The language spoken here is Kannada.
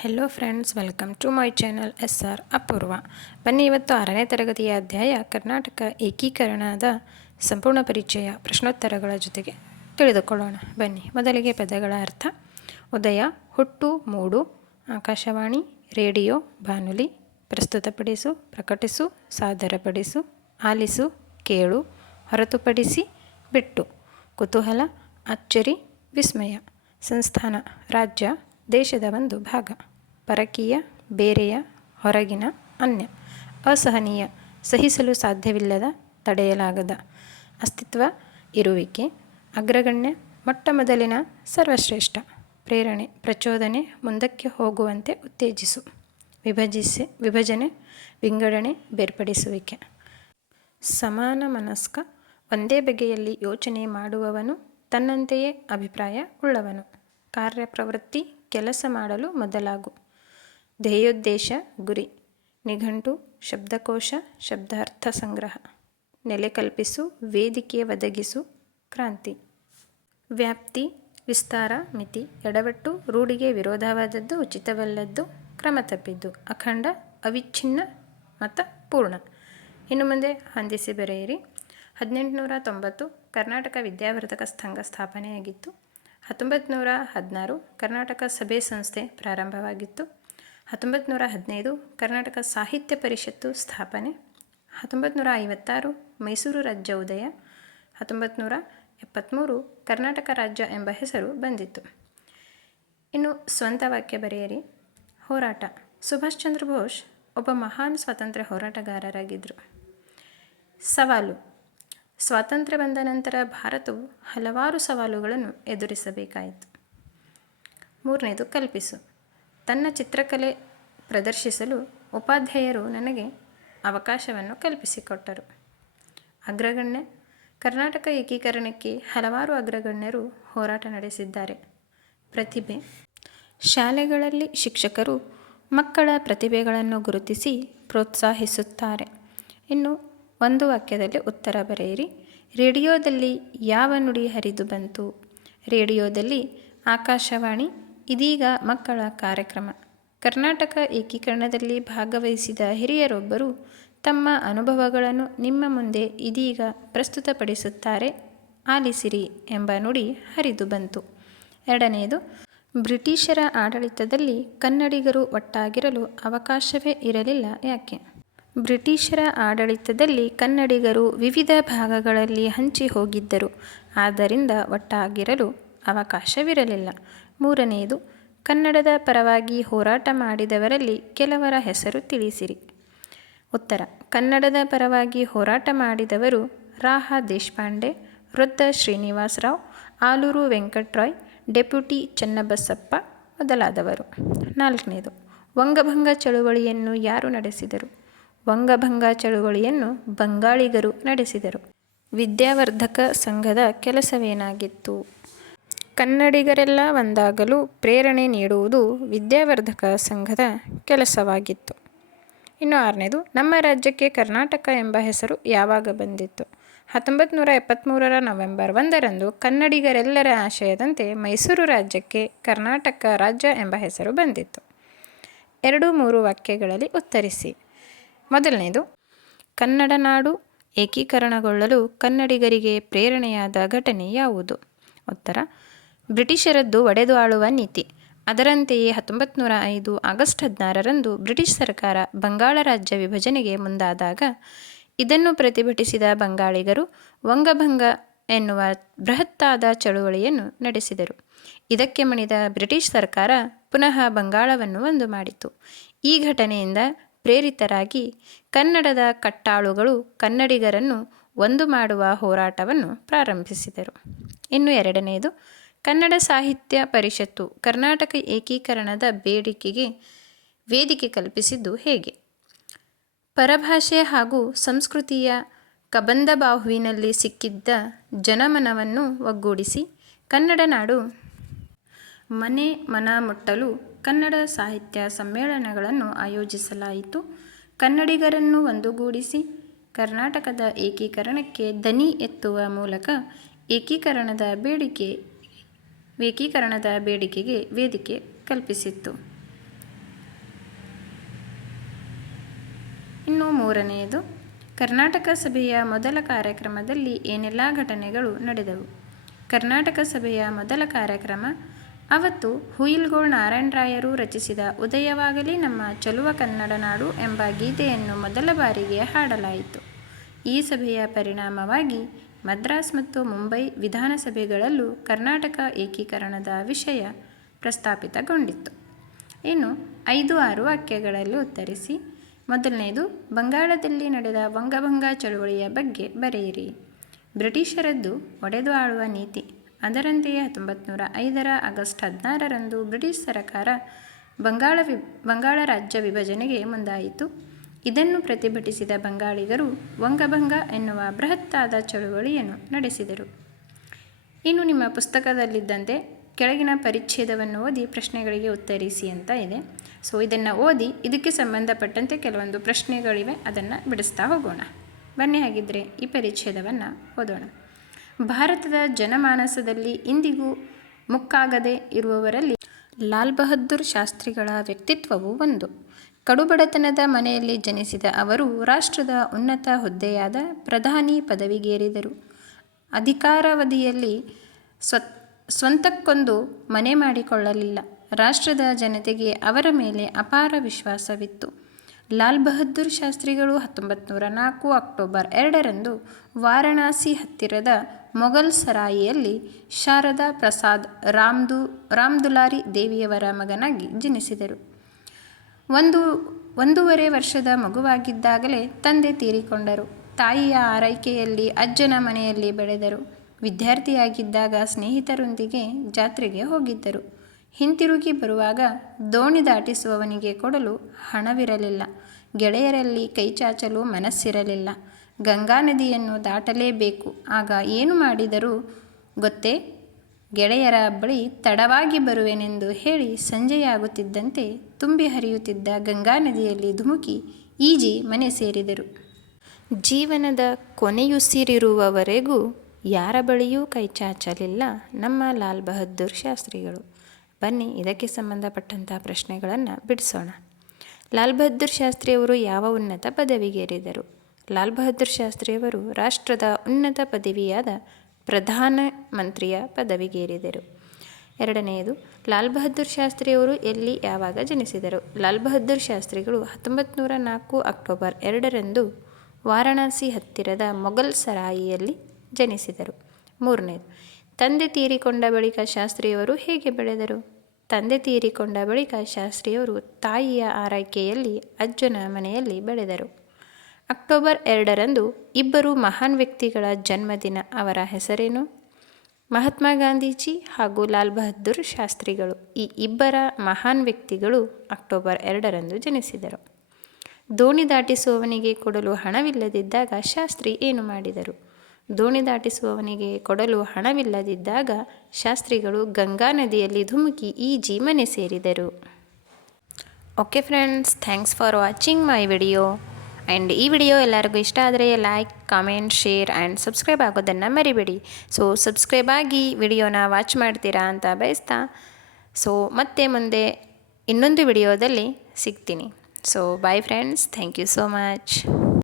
Hello friends welcome to my channel S R Apoorva ಬನ್ನಿ ಇವತ್ತು ಆರನೇ ತರಗತಿಯ ಅಧ್ಯಾಯ ಕರ್ನಾಟಕ ಏಕೀಕರಣದ ಸಂಪೂರ್ಣ ಪರಿಚಯ ಪ್ರಶ್ನೋತ್ತರಗಳ ಜೊತೆಗೆ ತಿಳಿದುಕೊಳ್ಳೋಣ. ಬನ್ನಿ, ಮೊದಲಿಗೆ ಪದಗಳ ಅರ್ಥ. ಉದಯ, ಹುಟ್ಟು, ಮೂಡು, ಆಕಾಶವಾಣಿ, ರೇಡಿಯೋ, ಬಾನುಲಿ, ಪ್ರಸ್ತುತಪಡಿಸು, ಪ್ರಕಟಿಸು, ಸಾದರಪಡಿಸು, ಆಲಿಸು, ಕೇಳು, ಹೊರತುಪಡಿಸಿ, ಬಿಟ್ಟು. ಕುತೂಹಲ, ಅಚ್ಚರಿ, ವಿಸ್ಮಯ. ಸಂಸ್ಥಾನ, ರಾಜ್ಯ, ದೇಶದ ಒಂದು ಭಾಗ. ಪರಕೀಯ, ಬೇರೆಯ, ಹೊರಗಿನ, ಅನ್ಯ, ಅಸಹನೀಯ, ಸಹಿಸಲು ಸಾಧ್ಯವಿಲ್ಲದ, ತಡೆಯಲಾಗದ, ಅಸ್ತಿತ್ವ, ಇರುವಿಕೆ, ಅಗ್ರಗಣ್ಯ ಮೊಟ್ಟ ಮೊದಲಿನ ಸರ್ವಶ್ರೇಷ್ಠ, ಪ್ರೇರಣೆ, ಪ್ರಚೋದನೆ, ಮುಂದಕ್ಕೆ ಹೋಗುವಂತೆ ಉತ್ತೇಜಿಸು, ವಿಭಜಿಸಿ, ವಿಭಜನೆ, ವಿಂಗಡಣೆ, ಬೇರ್ಪಡಿಸುವಿಕೆ. ಸಮಾನ ಮನಸ್ಕ ಒಂದೇ ಬಗೆಯಲ್ಲಿ ಯೋಚನೆ ಮಾಡುವವನು ತನ್ನಂತೆಯೇ ಅಭಿಪ್ರಾಯ ಉಳ್ಳವನು. ಕಾರ್ಯಪ್ರವೃತ್ತಿ ಕೆಲಸ ಮಾಡಲು ಮೊದಲಾಗು. ಧ್ಯೇಯೋದ್ದೇಶ ಗುರಿ. ನಿಘಂಟು, ಶಬ್ದಕೋಶ, ಶಬ್ದಾರ್ಥ ಸಂಗ್ರಹ. ನೆಲೆ ಕಲ್ಪಿಸು, ವೇದಿಕೆ ಒದಗಿಸು, ಕ್ರಾಂತಿ. ವ್ಯಾಪ್ತಿ, ವಿಸ್ತಾರ, ಮಿತಿ. ಎಡವಟ್ಟು, ರೂಢಿಗೆ ವಿರೋಧವಾದದ್ದು, ಉಚಿತವಲ್ಲದ್ದು, ಕ್ರಮ ತಪ್ಪಿದ್ದು. ಅಖಂಡ, ಅವಿಚ್ಛಿನ್ನ ಮತ್ತು ಪೂರ್ಣ. ಇನ್ನು ಮುಂದೆ ಹೊಂದಿಸಿ ಬರೆಯಿರಿ. ಹದಿನೆಂಟುನೂರ ತೊಂಬತ್ತು ಕರ್ನಾಟಕ ವಿದ್ಯಾವರ್ಧಕ ಸಂಘ ಸ್ಥಾಪನೆಯಾಗಿತ್ತು. ಹತ್ತೊಂಬತ್ತು ನೂರ ಹದಿನಾರು ಕರ್ನಾಟಕ ಸಭೆ ಸಂಸ್ಥೆ ಪ್ರಾರಂಭವಾಗಿತ್ತು. ಹತ್ತೊಂಬತ್ತು ನೂರ ಹದಿನೈದು ಕರ್ನಾಟಕ ಸಾಹಿತ್ಯ ಪರಿಷತ್ತು ಸ್ಥಾಪನೆ ಹತ್ತೊಂಬತ್ತು ನೂರ ಐವತ್ತಾರು ಮೈಸೂರು ರಾಜ್ಯ ಉದಯ ಹತ್ತೊಂಬತ್ತು ನೂರ ಕರ್ನಾಟಕ ರಾಜ್ಯ ಎಂಬ ಹೆಸರು ಬಂದಿತ್ತು. ಇನ್ನು ಸ್ವಂತ ವಾಕ್ಯ ಬರೆಯಿರಿ. ಹೋರಾಟ. ಸುಭಾಷ್ ಚಂದ್ರ ಬೋಸ್ ಒಬ್ಬ ಮಹಾನ್ ಸ್ವಾತಂತ್ರ್ಯ ಹೋರಾಟಗಾರರಾಗಿದ್ದರು ಸವಾಲು. ಸ್ವಾತಂತ್ರ್ಯ ಬಂದ ನಂತರ ಭಾರತವು ಹಲವಾರು ಸವಾಲುಗಳನ್ನು ಎದುರಿಸಬೇಕಾಯಿತು. ಮೂರನೇದು ಕಲ್ಪಿಸು. ತನ್ನ ಚಿತ್ರಕಲೆ ಪ್ರದರ್ಶಿಸಲು ಉಪಾಧ್ಯಾಯರು ನನಗೆ ಅವಕಾಶವನ್ನು ಕಲ್ಪಿಸಿಕೊಟ್ಟರು. ಅಗ್ರಗಣ್ಯ, ಕರ್ನಾಟಕ ಏಕೀಕರಣಕ್ಕೆ ಹಲವಾರು ಅಗ್ರಗಣ್ಯರು ಹೋರಾಟ ನಡೆಸಿದ್ದಾರೆ. ಪ್ರತಿಭೆ, ಶಾಲೆಗಳಲ್ಲಿ ಶಿಕ್ಷಕರು ಮಕ್ಕಳ ಪ್ರತಿಭೆಗಳನ್ನು ಗುರುತಿಸಿ ಪ್ರೋತ್ಸಾಹಿಸುತ್ತಾರೆ. ಇನ್ನು ಒಂದು ವಾಕ್ಯದಲ್ಲಿ ಉತ್ತರ ಬರೆಯಿರಿ. ರೇಡಿಯೋದಲ್ಲಿ ಯಾವ ನುಡಿ ಹರಿದು ಬಂತು? ರೇಡಿಯೋದಲ್ಲಿ ಆಕಾಶವಾಣಿ ಇದೀಗ ಮಕ್ಕಳ ಕಾರ್ಯಕ್ರಮ. ಕರ್ನಾಟಕ ಏಕೀಕರಣದಲ್ಲಿ ಭಾಗವಹಿಸಿದ ಹಿರಿಯರೊಬ್ಬರು ತಮ್ಮ ಅನುಭವಗಳನ್ನು ನಿಮ್ಮ ಮುಂದೆ ಇದೀಗ ಪ್ರಸ್ತುತಪಡಿಸುತ್ತಾರೆ. ಆಲಿಸಿರಿ ಎಂಬ ನುಡಿ ಹರಿದು ಬಂತು. ಎರಡನೆಯದು, ಬ್ರಿಟಿಷರ ಆಡಳಿತದಲ್ಲಿ ಕನ್ನಡಿಗರು ಒಟ್ಟಾಗಿರಲು ಅವಕಾಶವೇ ಇರಲಿಲ್ಲ ಯಾಕೆ? ಬ್ರಿಟಿಷರ ಆಡಳಿತದಲ್ಲಿ ಕನ್ನಡಿಗರು ವಿವಿಧ ಭಾಗಗಳಲ್ಲಿ ಹಂಚಿ ಹೋಗಿದ್ದರು ಆದ್ದರಿಂದ ಒಟ್ಟಾಗಿರಲು ಅವಕಾಶವಿರಲಿಲ್ಲ. ಮೂರನೆಯದು, ಕನ್ನಡದ ಪರವಾಗಿ ಹೋರಾಟ ಮಾಡಿದವರಲ್ಲಿ ಕೆಲವರ ಹೆಸರು ತಿಳಿಸಿರಿ. ಉತ್ತರ, ಕನ್ನಡದ ಪರವಾಗಿ ಹೋರಾಟ ಮಾಡಿದವರು ರಾಹ ದೇಶಪಾಂಡೆ, ವೃದ್ಧ ಶ್ರೀನಿವಾಸರಾವ್, ಆಲೂರು ವೆಂಕಟರಾಯ್, ಡೆಪ್ಯೂಟಿ ಚನ್ನಬಸಪ್ಪ ಮೊದಲಾದವರು. ನಾಲ್ಕನೇದು ವಂಗಭಂಗ ಚಳುವಳಿಯನ್ನು ಯಾರು ನಡೆಸಿದರು? ವಂಗಭಂಗ ಚಳುವಳಿಯನ್ನು ಬಂಗಾಳಿಗರು ನಡೆಸಿದರು. ವಿದ್ಯಾವರ್ಧಕ ಸಂಘದ ಕೆಲಸವೇನಾಗಿತ್ತು? ಕನ್ನಡಿಗರೆಲ್ಲ ಒಂದಾಗಲು ಪ್ರೇರಣೆ ನೀಡುವುದು ವಿದ್ಯಾವರ್ಧಕ ಸಂಘದ ಕೆಲಸವಾಗಿತ್ತು. ಇನ್ನು ಆರನೇದು, ನಮ್ಮ ರಾಜ್ಯಕ್ಕೆ ಕರ್ನಾಟಕ ಎಂಬ ಹೆಸರು ಯಾವಾಗ ಬಂದಿತ್ತು? ಹತ್ತೊಂಬತ್ತು ನೂರ ಎಪ್ಪತ್ತ್ಮೂರರ ನವೆಂಬರ್ ಒಂದರಂದು ಕನ್ನಡಿಗರೆಲ್ಲರ ಆಶಯದಂತೆ ಮೈಸೂರು ರಾಜ್ಯಕ್ಕೆ ಕರ್ನಾಟಕ ರಾಜ್ಯ ಎಂಬ ಹೆಸರು ಬಂದಿತ್ತು. ಎರಡು ಮೂರು ವಾಕ್ಯಗಳಲ್ಲಿ ಉತ್ತರಿಸಿ. ಮೊದಲನೇದು, ಕನ್ನಡ ನಾಡು ಏಕೀಕರಣಗೊಳ್ಳಲು ಕನ್ನಡಿಗರಿಗೆ ಪ್ರೇರಣೆಯಾದ ಘಟನೆ ಯಾವುದು? ಉತ್ತರ ಬ್ರಿಟಿಷರದ್ದು ಒಡೆದು ಆಳುವ ನೀತಿ. ಅದರಂತೆಯೇ ಹತ್ತೊಂಬತ್ತು ನೂರ ಐದು ಆಗಸ್ಟ್ ಹದಿನಾರರಂದು ಬ್ರಿಟಿಷ್ ಸರ್ಕಾರ ಬಂಗಾಳ ರಾಜ್ಯ ವಿಭಜನೆಗೆ ಮುಂದಾದಾಗ ಇದನ್ನು ಪ್ರತಿಭಟಿಸಿದ ಬಂಗಾಳಿಗರು ವಂಗಭಂಗ ಎನ್ನುವ ಬೃಹತ್ತಾದ ಚಳುವಳಿಯನ್ನು ನಡೆಸಿದರು. ಇದಕ್ಕೆ ಮಣಿದ ಬ್ರಿಟಿಷ್ ಸರ್ಕಾರ ಪುನಃ ಬಂಗಾಳವನ್ನು ಒಂದು ಮಾಡಿತು ಈ ಘಟನೆಯಿಂದ ಪ್ರೇರಿತರಾಗಿ ಕನ್ನಡದ ಕಟ್ಟಾಳುಗಳು ಕನ್ನಡಿಗರನ್ನು ಒಂದು ಮಾಡುವ ಹೋರಾಟವನ್ನು ಪ್ರಾರಂಭಿಸಿದರು. ಇನ್ನು ಎರಡನೆಯದು ಕನ್ನಡ ಸಾಹಿತ್ಯ ಪರಿಷತ್ತು ಕರ್ನಾಟಕ ಏಕೀಕರಣದ ಬೇಡಿಕೆಗೆ ವೇದಿಕೆ ಕಲ್ಪಿಸಿದ್ದು ಹೇಗೆ? ಪರಭಾಷೆ ಹಾಗೂ ಸಂಸ್ಕೃತಿಯ ಕಬಂಧಬಾಹುವಿನಲ್ಲಿ ಸಿಕ್ಕಿದ್ದ ಜನಮನವನ್ನು ಒಗ್ಗೂಡಿಸಿ ಕನ್ನಡ ನಾಡು ಮನೆ ಮನ ಮುಟ್ಟಲು ಕನ್ನಡ ಸಾಹಿತ್ಯ ಸಮ್ಮೇಳನಗಳನ್ನು ಆಯೋಜಿಸಲಾಯಿತು. ಕನ್ನಡಿಗರನ್ನು ಒಂದುಗೂಡಿಸಿ ಕರ್ನಾಟಕದ ಏಕೀಕರಣಕ್ಕೆ ದನಿ ಎತ್ತುವ ಮೂಲಕ ಏಕೀಕರಣದ ಬೇಡಿಕೆ ಏಕೀಕರಣದ ಬೇಡಿಕೆಗೆ ವೇದಿಕೆ ಕಲ್ಪಿಸಿತ್ತು. ಇನ್ನು ಮೂರನೆಯದು, ಕರ್ನಾಟಕ ಸಭೆಯ ಮೊದಲ ಕಾರ್ಯಕ್ರಮದಲ್ಲಿ ಏನೆಲ್ಲ ಘಟನೆಗಳು ನಡೆದವು? ಕರ್ನಾಟಕ ಸಭೆಯ ಮೊದಲ ಕಾರ್ಯಕ್ರಮ, ಅವತ್ತು ಹುಯಿಲ್ಗೋಳ್ ನಾರಾಯಣರಾಯರು ರಚಿಸಿದ ಉದಯವಾಗಲಿ ನಮ್ಮ ಚಲುವ ಕನ್ನಡ ನಾಡು ಎಂಬ ಗೀತೆಯನ್ನು ಮೊದಲ ಬಾರಿಗೆ ಹಾಡಲಾಯಿತು. ಈ ಸಭೆಯ ಪರಿಣಾಮವಾಗಿ ಮದ್ರಾಸ್ ಮತ್ತು ಮುಂಬೈ ವಿಧಾನಸಭೆಗಳಲ್ಲೂ ಕರ್ನಾಟಕ ಏಕೀಕರಣದ ವಿಷಯ ಪ್ರಸ್ತಾಪಿತಗೊಂಡಿತ್ತು. ಇನ್ನು ಐದು ಆರು ವಾಕ್ಯಗಳಲ್ಲಿ ಉತ್ತರಿಸಿ ಮೊದಲನೆಯದು ಬಂಗಾಳದಲ್ಲಿ ನಡೆದ ವಂಗಭಂಗ ಚಳುವಳಿಯ ಬಗ್ಗೆ ಬರೆಯಿರಿ. ಬ್ರಿಟಿಷರದ್ದು ಒಡೆದು ಆಳುವ ನೀತಿ. ಅದರಂತೆಯೇ ಹತ್ತೊಂಬತ್ತು ಐದರ ಆಗಸ್ಟ್ ಹದಿನಾರರಂದು ಬ್ರಿಟಿಷ್ ಸರಕಾರ ಬಂಗಾಳ ವಿ ಬಂಗಾಳ ರಾಜ್ಯ ವಿಭಜನೆಗೆ ಮುಂದಾಯಿತು. ಇದನ್ನು ಪ್ರತಿಭಟಿಸಿದ ಬಂಗಾಳಿಗರು ವಂಗಭಂಗ ಎನ್ನುವ ಬೃಹತ್ತಾದ ಚಳುವಳಿಯನ್ನು ನಡೆಸಿದರು. ಇನ್ನು ನಿಮ್ಮ ಪುಸ್ತಕದಲ್ಲಿದ್ದಂತೆ ಕೆಳಗಿನ ಪರಿಚ್ಛೇದವನ್ನು ಓದಿ ಪ್ರಶ್ನೆಗಳಿಗೆ ಉತ್ತರಿಸಿ ಅಂತ ಇದೆ. ಸೊ, ಇದನ್ನು ಓದಿ ಇದಕ್ಕೆ ಸಂಬಂಧಪಟ್ಟಂತೆ ಕೆಲವೊಂದು ಪ್ರಶ್ನೆಗಳಿವೆ, ಅದನ್ನು ಬಿಡಿಸ್ತಾ ಹೋಗೋಣ. ಬನ್ನಿ ಹಾಗಿದ್ದರೆ ಈ ಪರಿಚ್ಛೇದವನ್ನು ಓದೋಣ. ಭಾರತದ ಜನಮಾನಸದಲ್ಲಿ ಇಂದಿಗೂ ಮುಕ್ಕಾಗದೆ ಇರುವವರಲ್ಲಿ ಲಾಲ್ ಬಹದ್ದೂರ್ ಶಾಸ್ತ್ರಿಗಳ ವ್ಯಕ್ತಿತ್ವವು ಒಂದು. ಕಡುಬಡತನದ ಮನೆಯಲ್ಲಿ ಜನಿಸಿದ ಅವರು ರಾಷ್ಟ್ರದ ಉನ್ನತ ಹುದ್ದೆಯಾದ ಪ್ರಧಾನಿ ಪದವಿಗೇರಿದರು. ಅಧಿಕಾರಾವಧಿಯಲ್ಲಿ ಸ್ವ, ಸ್ವಂತಕ್ಕೊಂದು ಮನೆ ಮಾಡಿಕೊಳ್ಳಲಿಲ್ಲ. ರಾಷ್ಟ್ರದ ಜನತೆಗೆ ಅವರ ಮೇಲೆ ಅಪಾರ ವಿಶ್ವಾಸವಿತ್ತು. ಲಾಲ್ ಬಹದ್ದೂರ್ ಶಾಸ್ತ್ರಿಗಳು ಹತ್ತೊಂಬತ್ತು ನೂರ ನಾಲ್ಕು ಅಕ್ಟೋಬರ್ ಎರಡರಂದು ವಾರಣಾಸಿ ಹತ್ತಿರದ ಮೊಘಲ್ ಸರಾಯಿಯಲ್ಲಿ ಶಾರದಾ ಪ್ರಸಾದ್ ರಾಮ್ದು, ರಾಮ್ದುಲಾರಿ ದೇವಿಯವರ ಮಗನಾಗಿ ಜನಿಸಿದರು. ಒಂದು, ಒಂದೂವರೆ ವರ್ಷದ ಮಗುವಾಗಿದ್ದಾಗಲೇ ತಂದೆ ತೀರಿಕೊಂಡರು. ತಾಯಿಯ ಆರೈಕೆಯಲ್ಲಿ, ಅಜ್ಜನ ಮನೆಯಲ್ಲಿ ಬೆಳೆದರು. ವಿದ್ಯಾರ್ಥಿಯಾಗಿದ್ದಾಗ ಸ್ನೇಹಿತರೊಂದಿಗೆ ಜಾತ್ರೆಗೆ ಹೋಗಿದ್ದರು. ಹಿಂತಿರುಗಿ ಬರುವಾಗ ದೋಣಿ ದಾಟಿಸುವವನಿಗೆ ಕೊಡಲು ಹಣವಿರಲಿಲ್ಲ. ಗೆಳೆಯರಲ್ಲಿ ಕೈಚಾಚಲು ಮನಸ್ಸಿರಲಿಲ್ಲ. ಗಂಗಾ ನದಿಯನ್ನು ದಾಟಲೇಬೇಕು. ಆಗ ಏನು ಮಾಡಿದರೂ ಗೊತ್ತೇ? ಗೆಳೆಯರ ಬಳಿ ತಡವಾಗಿ ಬರುವೆನೆಂದು ಹೇಳಿ ಸಂಜೆಯಾಗುತ್ತಿದ್ದಂತೆ ತುಂಬಿ ಹರಿಯುತ್ತಿದ್ದ ಗಂಗಾ ನದಿಯಲ್ಲಿ ಧುಮುಕಿ ಈಜಿ ಮನೆ ಸೇರಿದರು. ಜೀವನದ ಕೊನೆಯುಸಿರಿರುವವರೆಗೂ ಯಾರ ಬಳಿಯೂ ಕೈಚಾಚಲಿಲ್ಲ ನಮ್ಮ ಲಾಲ್ ಬಹದ್ದೂರ್ ಶಾಸ್ತ್ರಿಗಳು. ಬನ್ನಿ, ಇದಕ್ಕೆ ಸಂಬಂಧಪಟ್ಟಂತಹ ಪ್ರಶ್ನೆಗಳನ್ನು ಬಿಡಿಸೋಣ. ಲಾಲ್ ಬಹದ್ದೂರ್ ಶಾಸ್ತ್ರಿಯವರು ಯಾವ ಉನ್ನತ ಪದವಿಗೇರಿದರು? ಲಾಲ್ ಬಹದ್ದೂರ್ ಶಾಸ್ತ್ರಿಯವರು ರಾಷ್ಟ್ರದ ಉನ್ನತ ಪದವಿಯಾದ ಪ್ರಧಾನ ಮಂತ್ರಿಯ ಪದವಿಗೇರಿದರು. ಎರಡನೆಯದು, ಲಾಲ್ ಬಹದ್ದೂರ್ ಶಾಸ್ತ್ರಿಯವರು ಎಲ್ಲಿ ಯಾವಾಗ ಜನಿಸಿದರು? ಲಾಲ್ ಬಹದ್ದೂರ್ ಶಾಸ್ತ್ರಿಗಳು ಹತ್ತೊಂಬತ್ತು ನೂರ ನಾಲ್ಕು ಅಕ್ಟೋಬರ್ ಎರಡರಂದು ವಾರಣಾಸಿ ಹತ್ತಿರದ ಮೊಘಲ್ ಸರಾಯಿಯಲ್ಲಿ ಜನಿಸಿದರು. ಮೂರನೇದು, ತಂದೆ ತೀರಿಕೊಂಡ ಬಳಿಕ ಶಾಸ್ತ್ರಿಯವರು ಹೇಗೆ ಬೆಳೆದರು? ತಂದೆ ತೀರಿಕೊಂಡ ಬಳಿಕ ಶಾಸ್ತ್ರಿಯವರು ತಾಯಿಯ ಆರೈಕೆಯಲ್ಲಿ, ಅಜ್ಜನ ಮನೆಯಲ್ಲಿ ಬೆಳೆದರು. ಅಕ್ಟೋಬರ್ ಎರಡರಂದು ಇಬ್ಬರು ಮಹಾನ್ ವ್ಯಕ್ತಿಗಳ ಜನ್ಮದಿನ ಅವರ ಹೆಸರೇನು? ಮಹಾತ್ಮ ಗಾಂಧೀಜಿ ಹಾಗೂ ಲಾಲ್ ಬಹದ್ದೂರ್ ಶಾಸ್ತ್ರಿಗಳು ಈ ಇಬ್ಬರ ಮಹಾನ್ ವ್ಯಕ್ತಿಗಳು ಅಕ್ಟೋಬರ್ ಎರಡರಂದು ಜನಿಸಿದರು. ದೋಣಿ ದಾಟಿಸುವವನಿಗೆ ಕೊಡಲು ಹಣವಿಲ್ಲದಿದ್ದಾಗ ಶಾಸ್ತ್ರಿ ಏನು ಮಾಡಿದರು? ದೋಣಿ ದಾಟಿಸುವವನಿಗೆ ಕೊಡಲು ಹಣವಿಲ್ಲದಿದ್ದಾಗ ಶಾಸ್ತ್ರಿಗಳು ಗಂಗಾ ನದಿಯಲ್ಲಿ ಧುಮುಕಿ ಈಜಿ ಮನೆ ಸೇರಿದರು. Okay friends thanks for watching my video and ಈ ವಿಡಿಯೋ ಎಲ್ಲರಿಗೂ ಇಷ್ಟ ಆದರೆ like comment share and subscribe ಆಗೋದನ್ನು ಮರಿಬೇಡಿ. ಸೊ ಸಬ್ಸ್ಕ್ರೈಬ್ ಆಗಿ ವಿಡಿಯೋನ ವಾಚ್ ಮಾಡ್ತೀರಾ ಅಂತ ಬಯಸ್ತಾ. ಸೊ ಮತ್ತೆ ಮುಂದೆ ಇನ್ನೊಂದು ವಿಡಿಯೋದಲ್ಲಿ ಸಿಗ್ತೀನಿ. So bye friends thank you so much